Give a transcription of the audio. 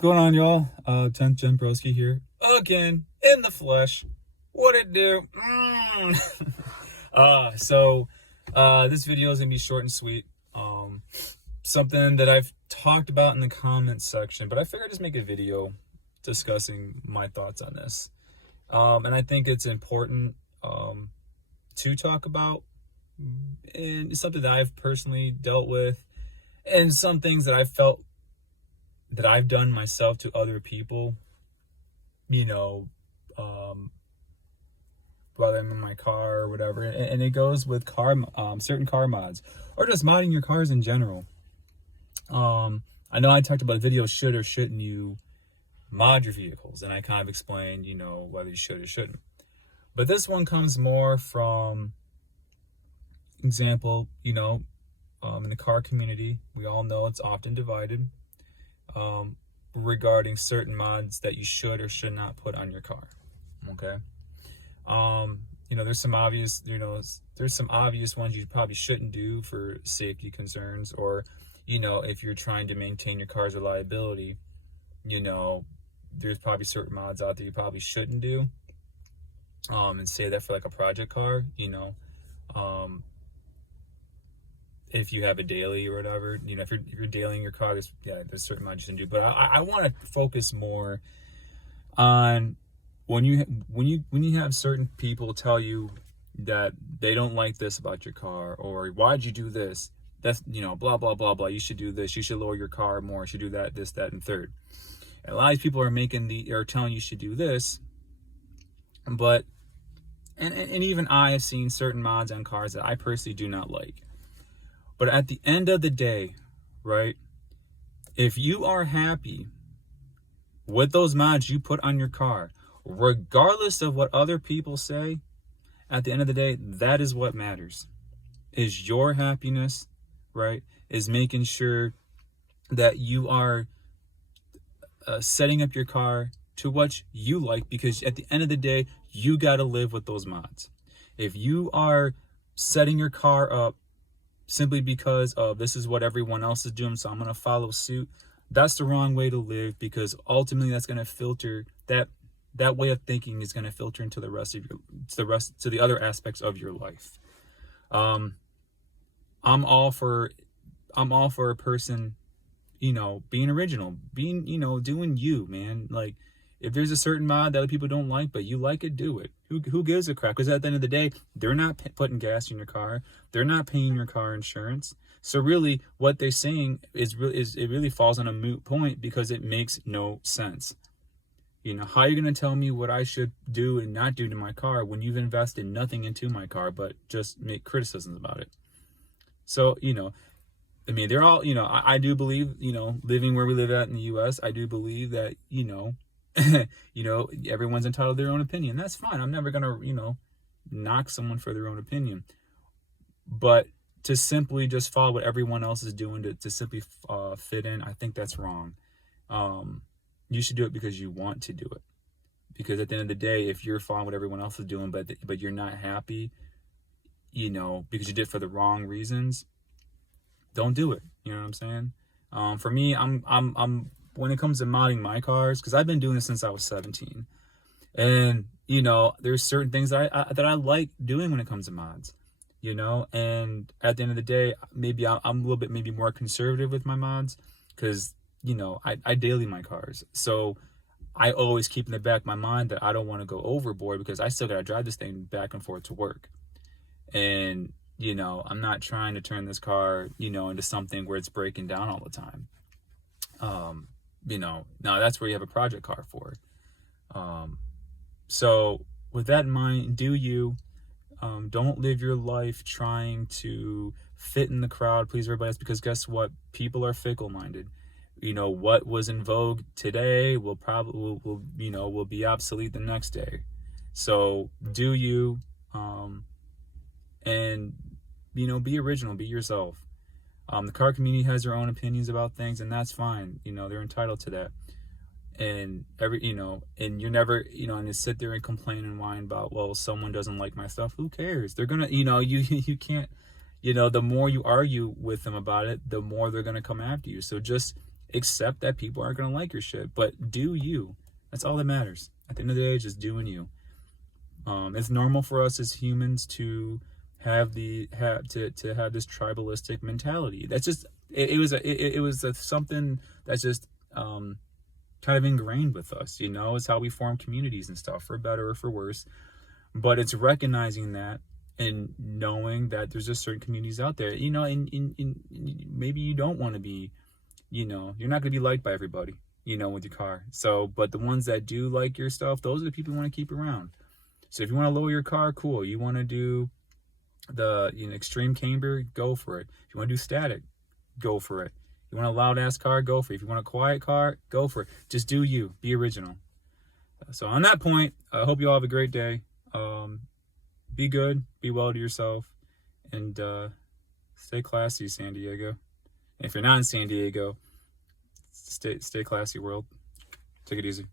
What's going on, y'all? 10th Gen Broski here, again, in the flesh. What it do? This video is gonna be short and sweet. Something that I've talked about in the comments section, but I figured I'd just make a video discussing my thoughts on this. And I think it's important to talk about, and it's something that I've personally dealt with, and some things that I've felt that I've done myself to other people, while I'm in my car or whatever. And it goes with certain car mods, or just modding your cars in general. I know I talked about a video, should or shouldn't you mod your vehicles, and I kind of explained, whether you should or shouldn't. But this one comes more from example, in the car community, we all know it's often divided regarding certain mods that you should or should not put on your car. Okay. There's some obvious, ones you probably shouldn't do for safety concerns, or, if you're trying to maintain your car's reliability, there's probably certain mods out there you probably shouldn't do. And say that for like a project car, if you have a daily or whatever, if you're dailying your car, there's certain mods you shouldn't do. But I want to focus more on when you have certain people tell you that they don't like this about your car, or why'd you do this? That's, blah, blah, blah, blah. You should do this. You should lower your car more. You should do that, this, that, and third. And a lot of people are telling you should do this, but, and even I have seen certain mods on cars that I personally do not like. But at the end of the day, right, if you are happy with those mods you put on your car, regardless of what other people say, at the end of the day, that is what matters. Is your happiness, right? Is making sure that you are setting up your car to what you like, because at the end of the day, you got to live with those mods. If you are setting your car up simply because of this is what everyone else is doing, so I'm going to follow suit, that's the wrong way to live, because ultimately that's going to filter that way of thinking is going to filter into the other aspects of your life. I'm all for a person, being original, being, doing you, man. Like, if there's a certain mod that other people don't like, but you like it, do it. Who gives a crap? Because at the end of the day, they're not putting gas in your car. They're not paying your car insurance. So really, what they're saying is it really falls on a moot point, because it makes no sense. How are you going to tell me what I should do and not do to my car when you've invested nothing into my car but just make criticisms about it? So, they're all, I do believe, living where we live at in the U.S., I do believe that, everyone's entitled to their own opinion. That's fine. I'm never going to, knock someone for their own opinion. But to simply just follow what everyone else is doing to simply fit in, I think that's wrong. You should do it because you want to do it. Because at the end of the day, if you're following what everyone else is doing, but you're not happy, because you did it for the wrong reasons, don't do it. You know what I'm saying? For me, I'm when it comes to modding my cars, because I've been doing this since I was 17, and there's certain things that I like doing when it comes to mods, and at the end of the day, maybe I'm a little bit maybe more conservative with my mods, because I daily my cars, so I always keep in the back of my mind that I don't want to go overboard, because I still gotta drive this thing back and forth to work, and I'm not trying to turn this car into something where it's breaking down all the time. Now that's where you have a project car for. So with that in mind, don't live your life trying to fit in the crowd, please everybody else, because guess what? People are fickle-minded. What was in vogue today will be obsolete the next day. So do you, and be original, be yourself. The car community has their own opinions about things, and that's fine. They're entitled to that. And and you're never, and to sit there and complain and whine about, well, someone doesn't like my stuff. Who cares? They're gonna, you can't, the more you argue with them about it, the more they're gonna come after you. So just accept that people aren't going to like your shit, but do you. That's all that matters. At the end of the day, just doing you. It's normal for us as humans to have to have this tribalistic mentality. That's just it was something that's just kind of ingrained with us. You know, it's how we form communities and stuff, for better or for worse. But it's recognizing that and knowing that there's just certain communities out there. You know, in maybe you don't want to be, you know, you're not going to be liked by everybody, you know, with your car. So, but the ones that do like your stuff, those are the people you want to keep around. So if you want to lower your car, cool. You want to do the, you know, extreme camber, go for it. If you want to do static, go for it. You want a loud ass car, go for it. If you want a quiet car, go for it. Just do you. Be original. So on that point, I hope you all have a great day. Be good, be well to yourself, and stay classy, San Diego. And if you're not in San Diego, stay classy, world. Take it easy.